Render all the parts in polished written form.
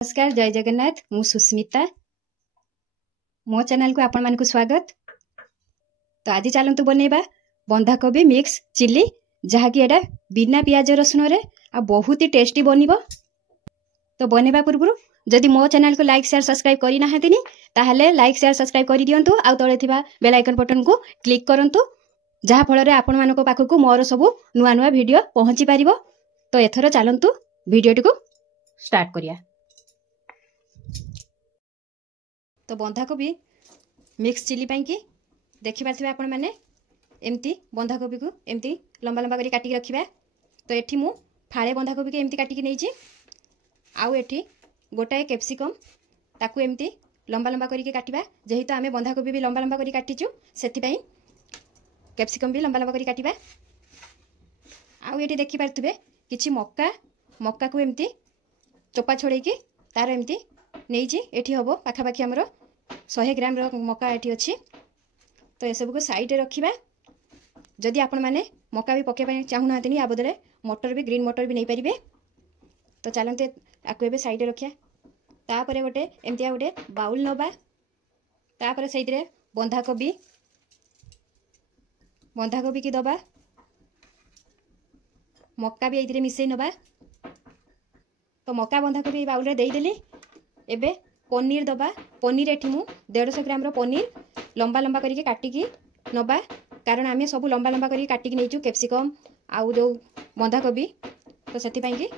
नमस्कार जय जगन्नाथ मु सुस्मिता मो चैनल को आपण मानकु स्वागत। तो आज चलतु बनैबा बंधाकोबी मिक्स चिली जहाँकि एटा बिना पियाज रसुण रे आ बहुत ही टेस्टी बनिबो। तो बनैबा पूर्व जदि मो चैनल को लाइक शेयर सब्सक्राइब करि नाहतिनी ताहले लाइक शेयर सब्सक्राइब करि दियंतु आ तळे थिबा बेल आइकन बटन को क्लिक करंतु जहाँ फल रे आपण मानको पाखकु मोर सब नुआ नुआ वीडियो पहुंची पारिबो। तो एथरो चलंतु वीडियोटी को स्टार्ट करिया। तो बंधाकोबी मिक्स चिली पाई देखि पारथिबे आपण माने एमती बंधाकोबी को एमती लंबा लंबा करी काटी रखिबा। तो एठी मु फाळे बंधाकोबी के एमती काटी नै छी आउ एठी गोटाए कैप्सिकम ताकू एमती लंबा लंबा करी काटिबा। जेहितो आमे बंधाकोबी भी लंबा लंबा करी काटिचु सेति पई कैप्सिकम भी लंबा लंबा करी काटिबा। आउ एठी देखि पारथिबे किछि मक्का को एमती चोपा छोड़े की तार एमती नै छी। एठी हबो पाखापाखि हमरो 100 ग्राम रो मक्का एठी अछि। तो ए सब को साइड रे रखिबा। जदि आपण माने मक्का भी पके पय चाहू नाहतिनी आ बदले मटर भी ग्रीन मटर भी नै परिबे। तो चलंते आकु एबे साइड रे रखिया। तापरे गोटे एमतिया गोटे बाउल नबा। तापरे सेइद रे बंधाकोबी की दबा मक्का भी एइतरे मिसै नबा। तो मक्का बंधाकोबी बाउल रे देई देली। एबे पनीर दबा। पनीर एठी मु 150 ग्राम रो पनीर लंबा लंबा करिके काटिकी नबा कारण आमे सब लंबा लंबा करिके काटिकी नैचु कैप्सिकम आउ जो बंधाकोबी। तो सेति पई कि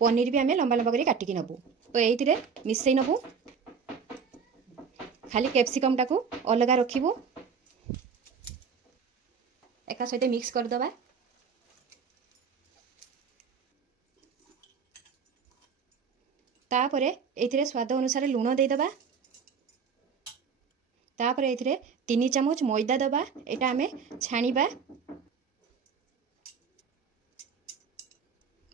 पनीर भी आमे लंबा लंबा करिके काटिकी नबु। तो एइथिरे मिसै नबु खाली कैप्सिकम टाकू अलगा रखिबु एका सहित मिक्स कर दबा। तापरे एथिरे स्वाद अनुसार लूण दे दबा। तापरे एथिरे 3 चम्मच मैदा दबा। एटा हमें छाणीबा।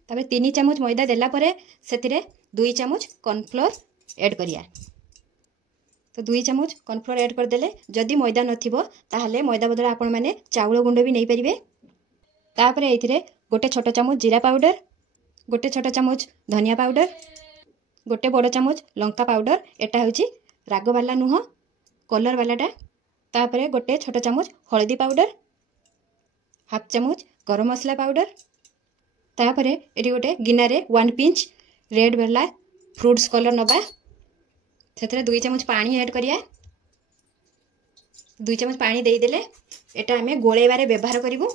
तबे 3 चम्मच मैदा देला परे सेथिरे 2 चम्मच कॉर्नफ्लोर ऐड करिया। तो 2 चम्मच कॉर्नफ्लोर ऐड कर देले जदि मैदा नथिबो ताहले मैदा बदले आपण माने चाउल गुंड भी नै परिबे। तापरे एथिरे गोटे छोटा चम्मच जीरा पाउडर, गोटे छोटा चम्मच धनिया पाउडर, गोटे बड़ चम्मच लंका पाउडर एटा होची राग वाला नुह कलर वालाटा। तापरे गोटे छोटा चम्मच हल्दी पाउडर, हाफ चम्मच गरम मसला पाउडर। तापरे एटी गोटे गिनारे 1 पिंच रेड वाला फ्रूट्स कलर नबा। सेतरे 2 चम्मच पानी ऐड करिया। 2 चम्मच पानी देई देले एटा हमें गोळेबारे व्यवहार करिवु।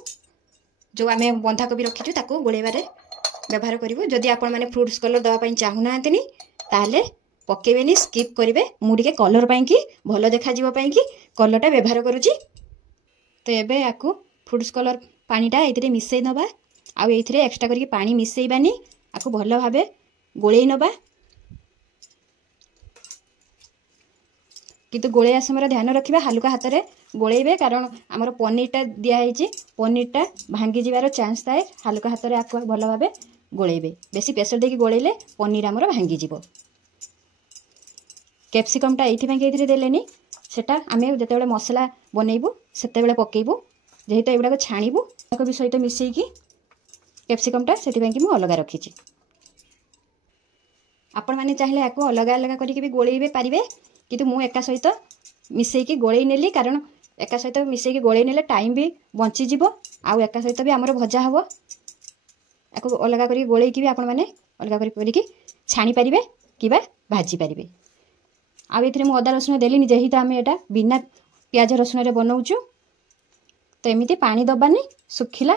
जो आमे बंधाकोबी रखिचु ताको गोळेबारे व्यवहार करिवु। जदि आपण माने फ्रूट्स कलर दवा पई चाहू नाहतिनी ताहले पकेबेनी स्किप करिवे। मु टिके कलर पई कि भलो देखा जिवो पई कि कलरटा व्यवहार करूची। तो एबे आकु फ्रूट्स कलर पानीटा एथिरे मिसै नबा। आ एथिरे एक्स्ट्रा करके पानी मिसैबानी आकु भलो भाबे गोळेई नबा। किंतु गोळेया समय ध्यान रखिबा हल्का हाथ रे गोळेइबे कारण हमर पनीरटा दिया हैची पनीरटा भांगी जिवार चांस थाए। हल्का हाथ रे आकु भलो भाबे गोळेइबे। बेसी प्रेशर देकी गोळेइले पनीर हमर भांगी जिवो। कैप्सिकम टा एथि भांगी एथिरे देलेनी सेटा आमे जते बेले मसला बनेइबु सेते बेले पकेइबु। जेहितो एबडा को छाणीबु ताको भी सहित मिसै की कैप्सिकम टा सेति भांगी मु अलगा रखिची। आपण माने चाहिले आकु अलगा अलगा करिके भी गोळेइबे पारिबे। किंतु मु एका सहित मिसै की गोळेइ नेली कारण एका सहित मिसै की गोळेइ नेले टाइम भी बंची जिवो आउ एका सहित भी हमर भजा हबो। आकु अलगा करी गोळेइ की भी आपण माने अलगा करी छाणी पारिबे किबा भाजी पारिबे। आ एथिरे मु अदा रसुण देलिनी जेहितो आमे एटा बिना पियाज रसुण रे बनाउचु। तो एमिति पानी दबानी सुखिला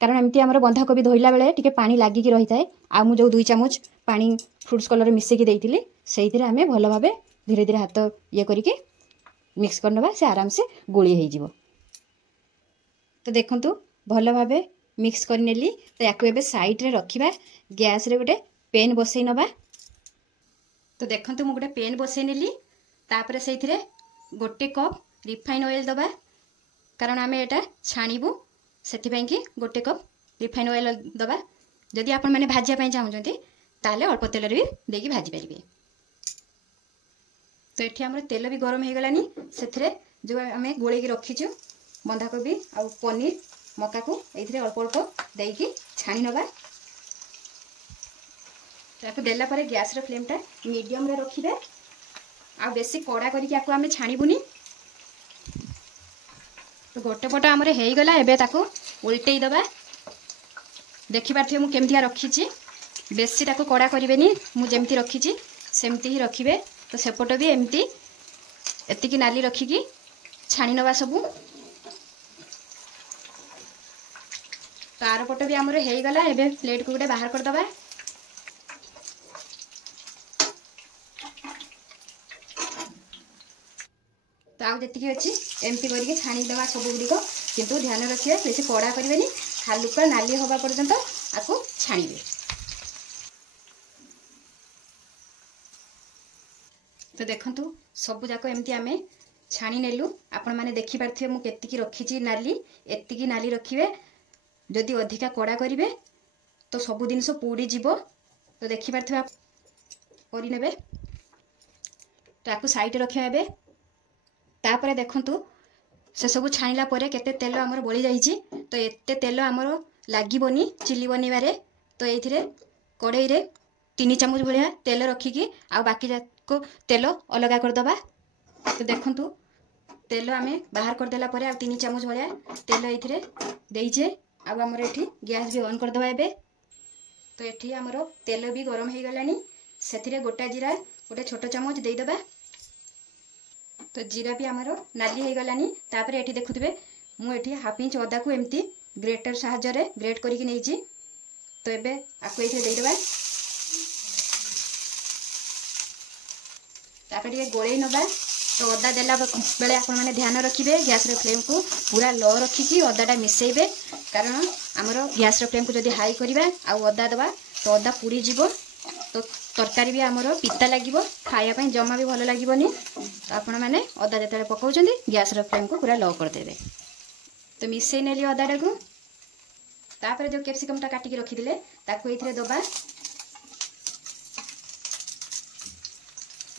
कारण एमिति हमर बंधाकोबी धोइला बेले टिके पानी लागि की रहि थाए। आ मु जो 2 चम्मच पानी फ्रूट्स कलर मिसै की देइतिली सेइथिरे आमे भलो भाबे धीरे धीरे हाथ ये करिके मिक्स करनबा से आराम से गोली हे जिवो। तो देखंतु भलो भाबे मिक्स कर नेली। तो याकु एबे साइड रे रखिबा। गैस रे गोटे पेन बसै नबा। तो देखंतु मु गोटे पेन बसै नेली। तापरे सेइथिरे गोटे कप रिफाइन ऑयल दबा कारण आमे एटा छाणीबु सेति पई कि गोटे कप रिफाइन ऑयल दबा। जदि आपण माने भाजिया पई चाहउचंती ताले अल्प तेल रे देकी भाजी परिबे। तो एठी हमर तेल भी गरम हे गलानी सेथिरे जो आमे गोळेकी रखिछु बंधाकोबी आ पनीर मक्का को एथिरे अल्प अल्प देकी छाणी नबा। ताको देला परे गैस रो फ्लेम टा मीडियम रे रखिबे आ बेसी कड़ा करके आको आमे छाणीबुनी। तो गोटे पट आमर हो गला। एबे ताको उल्टै दबा। देखि पारथिबे मु केमतिया रखीची। बेसी ताको कड़ा करिवेनी, मु जेमती रखीची सेमती ही रखिबे। तो सेपट भी एमती एतिकी नाली रखिकी छाणी नवा सबू। तार पट भी आमर हो गला। एबे प्लेट को गोटे बाहर कर दबा। तो आउ जी अच्छी एमती करके छाणी देवा सब गुड़िक। किंतु ध्यान रखिए बेसी कड़ा करेंगे, हालुका नाली हवा पर्यंत आपको छाणीबे। तो देखंतु सब जाक एमती आमे छाणी नेलु। आपण माने देखि पारथिबे मु केतिकी रखीची नाली। एतिकी नाली रखिबे। जदि अधिका कड़ा करिवे तो सब जिनस पोड़ी जीवो। तो देखि पारथिबे करि नेबे। ताकू साइड रखिया एबे। तापरे देखंतु से सब छाणीला परे केते तेल हमर बळी जाईची। तो एते तेल हमर लागिबोनी चिली बनेबारे। तो एथिरे कड़ाई रे 3 चम्मच भलिया तेल रखिकी आ बाकी जाको तेल अलगा कर दबा। तो देखंतु तेल आमे बाहर कर देला परे आ 3 चम्मच भलिया तेल एथिरे देइजे। आ हमर एठी गैस भी ऑन कर दबा एबे। तो एठी हमर तेल भी गरम हे गलानी। सेथिरे गोटा जीरा गोटे छोट चम्मच देई दबा। तो जीरा भी आमर नाली हो गलानी। तापर एठी देखुथिबे मु एठी हाफ इंच अदा को एमती ग्रेटर साहाय्य रे ग्रेट करिक नेइची। तो एबे आको एठी देई दबा। तापर ये गोळेई नबा। तो अदा देला बेले आपण माने ध्यान रखिबे गैस रे फ्लेम को पूरा लो रखिकी अदाटा मिसेइबे। कारण आमर गैस रे फ्लेम को जदी हाई करिबा आ अदा दबा तो अदा पुड़ी जीवो। तो तरकारी भी आमर पिता लागिबो, खाया पई जमा भी भलो लागिबोनी। तो आपण माने अदा जतले पकाउचंदी गैस रे फ्लेम को पूरा लो कर देबे। तो मिसेई नेली अदाटा को। तापर जो कैप्सिकम टा काटिकी रखि दिले ताको एथिरे दबा।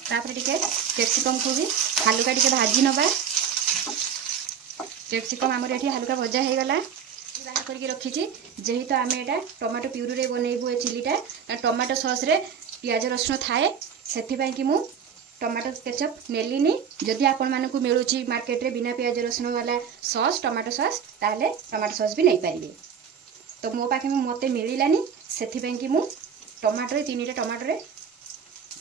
तापर टिके कैप्सिकम को भी हल्का टिके भाजी नबा। कैप्सिकम आमर एठी हल्का भजा हे गला। बाहर करके रखीची। जेहेतु आमे एटा टमाटो प्यूरी रे बनेइबो ए चिलीटा। टमाटो सॉस रे प्याज रसुण थाए सेथि पई कि मु टमाटो केचप नेलिनी। जदि आपण मानकु मिलुची मार्केट रे बिना प्याज रसुण वाला सॉस टमाटो सॉस ताले टमाटो सॉस भी नै पारिबे। तो मो पाखे मते मिलिलानी सेथि पई कि मु टमाटो रे 3टा टमाटो रे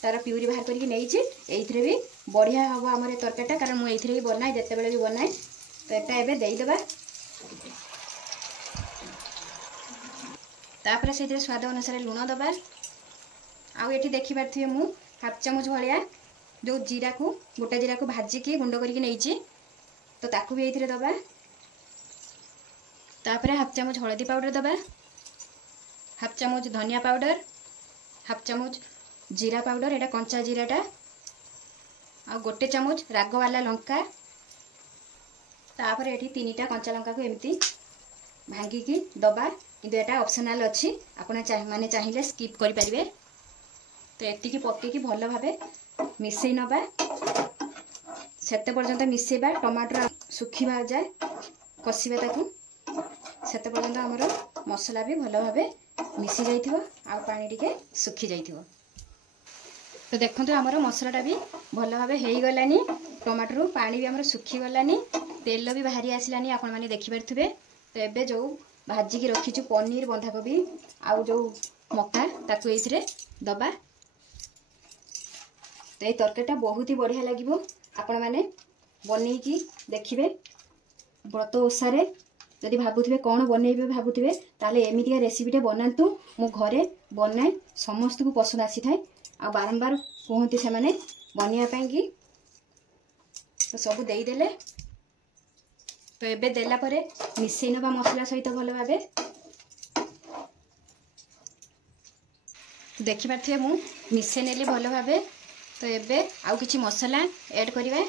तार प्यूरी बाहर करके नेइची। एइथरे भी बढ़िया हबो हमरे तरकारीटा। कारण मु एइथरे ही बनाए जते बेले भी बनाए। तो एटा एबे देई देबा। तापर से स्वाद अनुसार लुण दबा। आउ एठी देखि पारथिबे मु हाफ चम्मच भलिया जो जीरा को गोटा जीरा को भाजिकी गुंड करके नेइची। तो ताकू भी एथिरे दबा। तापर हाफ चम्मच हळदी पाउडर दबा, हाफ चम्मच धनिया पाउडर, हाफ चम्मच जीरा पाउडर एटा कंचा जीराटा, आ गोटे चम्मच राग वाला लंका। तापर एठी 3टा कंचा लंका को एमती भांगिकी दबा। किंतु एटा ऑप्शनल अछि, आपण माने चाहिए स्किप करि परिबे। तो एतिकी पकेकी भलो भाबे मिसेई नबा। सेते पर्यंत मिसेबा टमाटर सुखिबा जाय कसिबा ताकू। सेते पर्यंत हमर मसला भी भलो भाबे मिसी जाइथिबो आ पानी टिके सुखी जाइथिबो। तो देखंतु हमर मसलाटा भी भलो भाबे हेई गलानी। टमाटर रू पानी भी हमर सुखी गलानी। तेल भी बाहरी आसिलानी आपण माने देखि पारथिबे। तो एबे जो भाजी की रखीचु पनीर बंधाकोबी आउ जो मक्का ताकू एथिरे दबा। तो ये तरकारीटा बहुत ही बढ़िया लगिबो। आपण माने बनेइकी देखिबे। व्रत ओसारे जदि भाबुथिबे कोन बनेइबे भाबुथिबे ताले एमितिया रेसिपीटे बनांतु। मु घरे बनाए समस्त को पसंद आसी थाए। आ बारंबार कहते से माने बनिया पई की। तो सब देई देले। तो एबे देला परे मिसेई नबा मसला सहित भलो भाबे। देखि पारथिबे मु मिसेई नेली भलो भाबे। तो एबे आउ किछि मसला ऐड करिवे।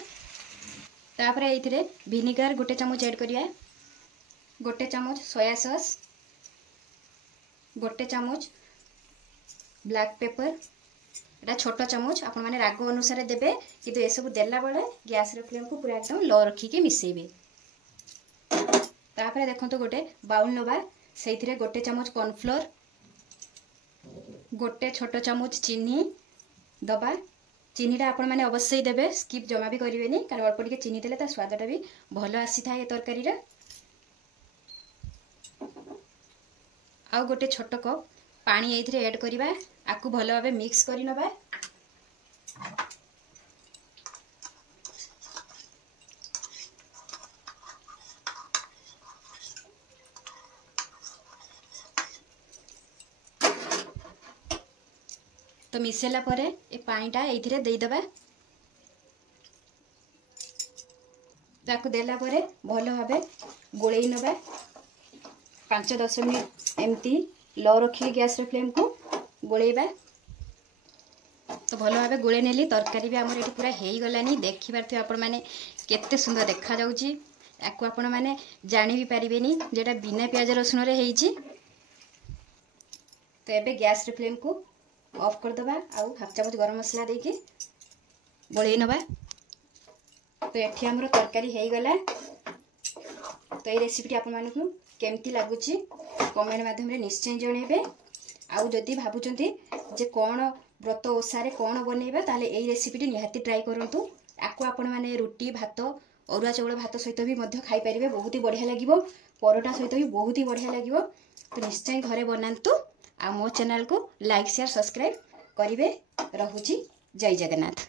तापर एथिरे विनेगर गोटे चम्मच ऐड करिया, गोटे चम्मच सोया सॉस, गोटे चम्मच ब्लैक पेपर एटा छोटो चम्मच। आपण माने राग अनुसार देबे। किंतु ए सब देला बेले गैस रे फ्लेम को पूरा एकदम लो रखिके मिसेइबे। तापर देखंतु गोटे बाउल नबा। सेइथिरे गोटे चम्मच कॉर्नफ्लोर, गोटे छोट चामच चीनी दबा। चीनीटा आपण मैंने अवश्य देवे, स्किप जमा भी करेंगे कारण अल्प टिके चीनी देले स्वादटा भी भल आसी था तरकारी। आउ गोटे छोट कप पानी ये ऐड करवा, आपको भल भाव मिक्स कर नवा। तो मिसेला परे ए पानीटा ये देदेबा। ताकू देला परे भल भाव गोलई नवा। 5-10 मिनट एमती लो रखी गैस फ्लेम को गोलेबा। तो भल भाव गोले नेली। तरकारी भी आमर ये पूरा हो गलानी। देखि पारथि आपण माने केते सुंदर देखा जाउची। याकू आपण माने जानि भी पारिबेनी जेटा बिना प्याज रसुन रे हेइची। तो एबे गैस फ्लेम को ऑफ कर दबा। आउ 1/2 चामच गरम मसला देके गोलई नबा। तो एठी हमर तरकारी हो गला। तो ये रेसिपी आपण मानकु केमती लागुची कमेंट माध्यम रे निश्चय जणेबे। आउ जदि भाबुचंती जे कोन व्रत ओसारे कोन बनेबा ताले एई रेसिपीटी निहाती ट्राई करंतु। आकु आपण माने रोटी भात अरुआ चाउल भात सहित भी मध्य खाई परिबे। बहुत ही बढ़िया लागिवो। परोटा सहित भी बहुत ही बढ़िया लागिवो। तो निश्चय घरे बनांतु। आ मो चैनल को लाइक शेयर सब्सक्राइब करिवे। रहुची जय जगन्नाथ।